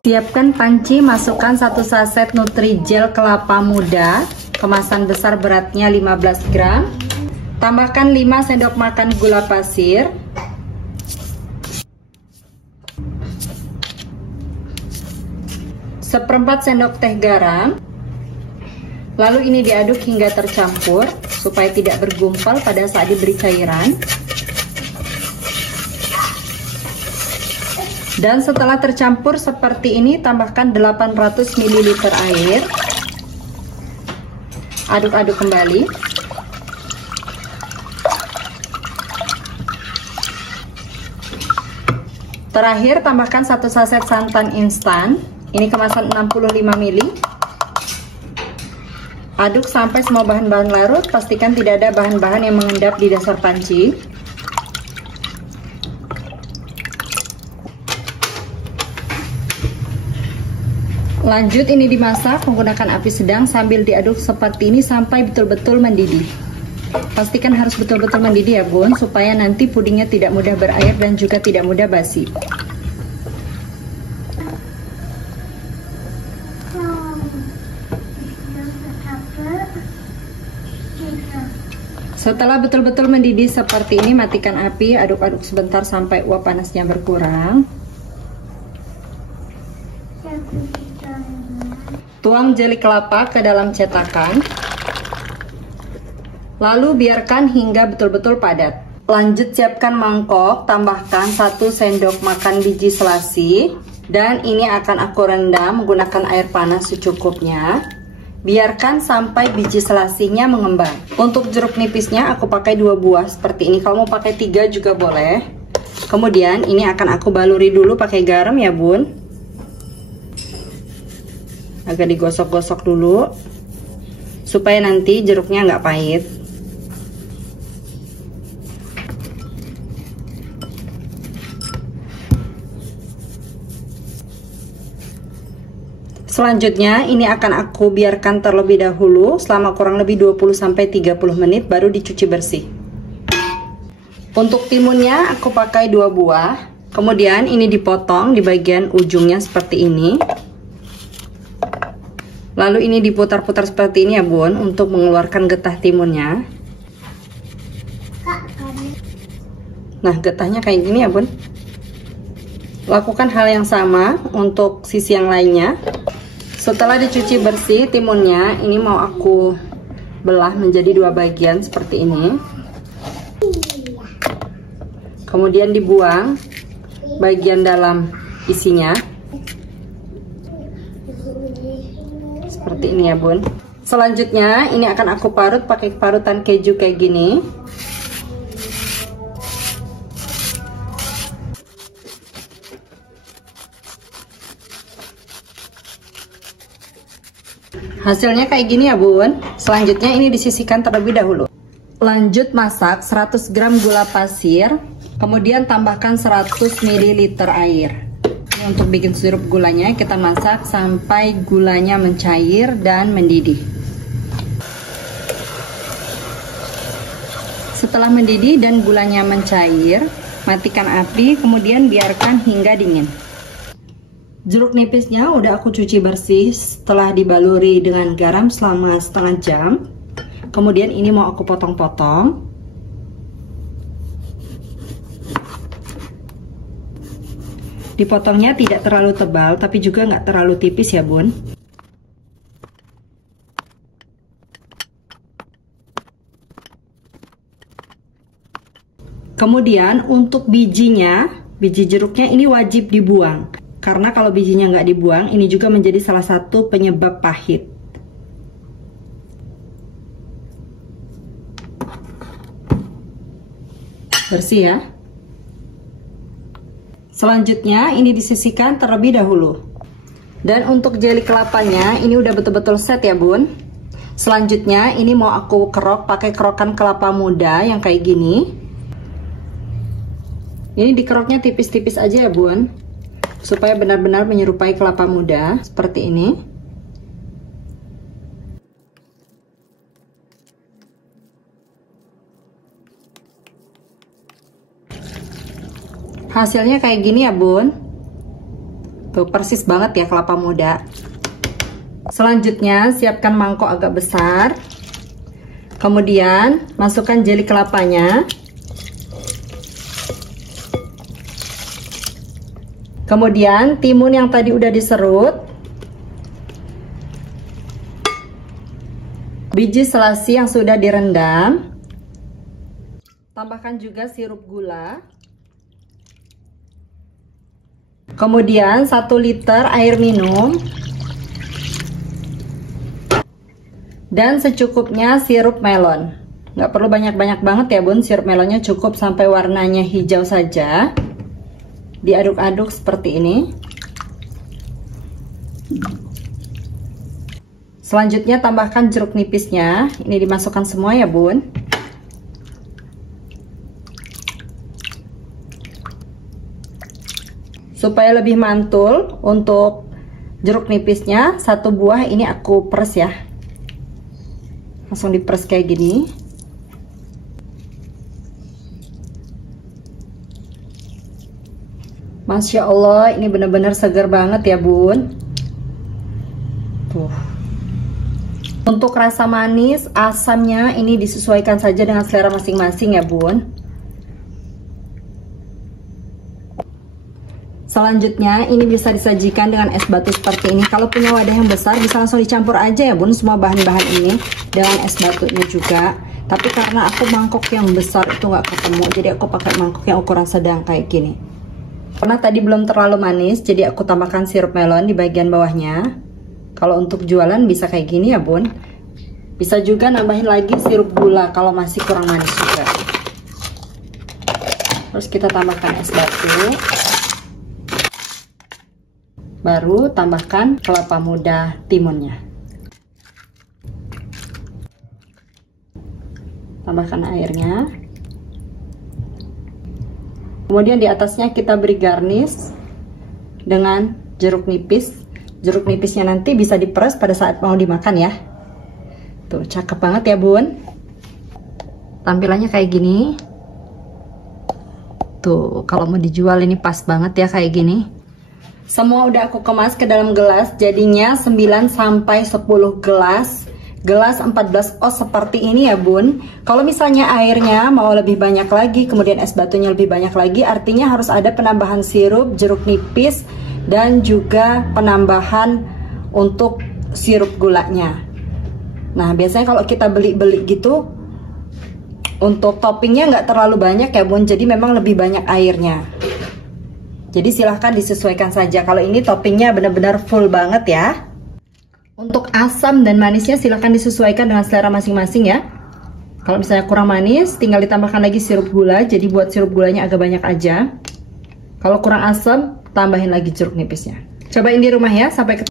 Siapkan panci, masukkan 1 saset Nutrijel kelapa muda, kemasan besar beratnya 15 gram. Tambahkan 5 sendok makan gula pasir. Seperempat sendok teh garam. Lalu ini diaduk hingga tercampur supaya tidak bergumpal pada saat diberi cairan. Dan setelah tercampur seperti ini, tambahkan 800 ml air. Aduk-aduk kembali. Terakhir, tambahkan 1 saset santan instan. Ini kemasan 65 ml. Aduk sampai semua bahan-bahan larut. Pastikan tidak ada bahan-bahan yang mengendap di dasar panci. Lanjut, ini dimasak menggunakan api sedang sambil diaduk seperti ini sampai betul-betul mendidih. Pastikan harus betul-betul mendidih ya bun, supaya nanti pudingnya tidak mudah berair dan juga tidak mudah basi. Setelah betul-betul mendidih seperti ini, matikan api, aduk-aduk sebentar sampai uap panasnya berkurang. Tuang jeli kelapa ke dalam cetakan. Lalu biarkan hingga betul-betul padat. Lanjut, siapkan mangkok, tambahkan 1 sendok makan biji selasi. Dan ini akan aku rendam menggunakan air panas secukupnya. Biarkan sampai biji selasinya mengembang. Untuk jeruk nipisnya aku pakai 2 buah seperti ini. Kalau mau pakai 3 juga boleh. Kemudian ini akan aku baluri dulu pakai garam ya bun. Agak digosok-gosok dulu supaya nanti jeruknya nggak pahit. Selanjutnya ini akan aku biarkan terlebih dahulu selama kurang lebih 20-30 menit baru dicuci bersih. Untuk timunnya aku pakai 2 buah. Kemudian ini dipotong di bagian ujungnya seperti ini. Lalu ini diputar-putar seperti ini ya bun, untuk mengeluarkan getah timunnya. Nah, getahnya kayak gini ya bun. Lakukan hal yang sama untuk sisi yang lainnya. Setelah dicuci bersih timunnya, ini mau aku belah menjadi 2 bagian seperti ini. Kemudian dibuang bagian dalam isinya. Seperti ini ya bun. Selanjutnya ini akan aku parut pakai parutan keju kayak gini. Hasilnya kayak gini ya bun. Selanjutnya ini disisihkan terlebih dahulu. Lanjut masak 100 gram gula pasir. Kemudian tambahkan 100 ml air. Untuk bikin sirup gulanya kita masak sampai gulanya mencair dan mendidih. Setelah mendidih dan gulanya mencair, matikan api, kemudian biarkan hingga dingin. Jeruk nipisnya udah aku cuci bersih setelah dibaluri dengan garam selama setengah jam. Kemudian ini mau aku potong-potong. Dipotongnya tidak terlalu tebal, tapi juga nggak terlalu tipis ya bun. Kemudian untuk bijinya, biji jeruknya ini wajib dibuang. Karena kalau bijinya nggak dibuang, ini juga menjadi salah satu penyebab pahit. Bersih ya. Selanjutnya ini disisihkan terlebih dahulu. Dan untuk jeli kelapanya ini udah betul-betul set ya bun. Selanjutnya ini mau aku kerok pakai kerokan kelapa muda yang kayak gini. Ini dikeroknya tipis-tipis aja ya bun, supaya benar-benar menyerupai kelapa muda seperti ini. Hasilnya kayak gini ya bun. Tuh, persis banget ya kelapa muda. Selanjutnya, siapkan mangkok agak besar. Kemudian, masukkan jeli kelapanya. Kemudian, timun yang tadi udah diserut. Biji selasi yang sudah direndam. Tambahkan juga sirup gula. Kemudian 1 liter air minum. Dan secukupnya sirup melon. Nggak perlu banyak-banyak banget ya bun, sirup melonnya cukup sampai warnanya hijau saja. Diaduk-aduk seperti ini. Selanjutnya tambahkan jeruk nipisnya. Ini dimasukkan semua ya bun. Supaya lebih mantul, untuk jeruk nipisnya 1 buah ini aku peres ya. Langsung diperes kayak gini. Masya Allah, ini benar-benar segar banget ya bun. Tuh. Untuk rasa manis, asamnya ini disesuaikan saja dengan selera masing-masing ya bun. Selanjutnya ini bisa disajikan dengan es batu seperti ini. Kalau punya wadah yang besar bisa langsung dicampur aja ya bun, semua bahan-bahan ini dengan es batunya juga. Tapi karena aku mangkok yang besar itu nggak ketemu, jadi aku pakai mangkok yang ukuran sedang kayak gini. Karena tadi belum terlalu manis, jadi aku tambahkan sirup melon di bagian bawahnya. Kalau untuk jualan bisa kayak gini ya bun. Bisa juga nambahin lagi sirup gula kalau masih kurang manis juga. Terus kita tambahkan es batu. Baru tambahkan kelapa muda timunnya. Tambahkan airnya. Kemudian di atasnya kita beri garnish dengan jeruk nipis. Jeruk nipisnya nanti bisa diperes pada saat mau dimakan ya. Tuh, cakep banget ya bun. Tampilannya kayak gini. Tuh, kalau mau dijual ini pas banget ya kayak gini. Semua udah aku kemas ke dalam gelas, jadinya 9 sampai 10 gelas. Gelas 14 oz seperti ini ya bun. Kalau misalnya airnya mau lebih banyak lagi, kemudian es batunya lebih banyak lagi, artinya harus ada penambahan sirup, jeruk nipis, dan juga penambahan untuk sirup gulanya. Nah, biasanya kalau kita beli-beli gitu, untuk toppingnya nggak terlalu banyak ya bun, jadi memang lebih banyak airnya. Jadi silahkan disesuaikan saja. Kalau ini toppingnya benar-benar full banget ya. Untuk asam dan manisnya silahkan disesuaikan dengan selera masing-masing ya. Kalau misalnya kurang manis, tinggal ditambahkan lagi sirup gula. Jadi buat sirup gulanya agak banyak aja. Kalau kurang asam, tambahin lagi jeruk nipisnya. Cobain di rumah ya. Sampai ketemu.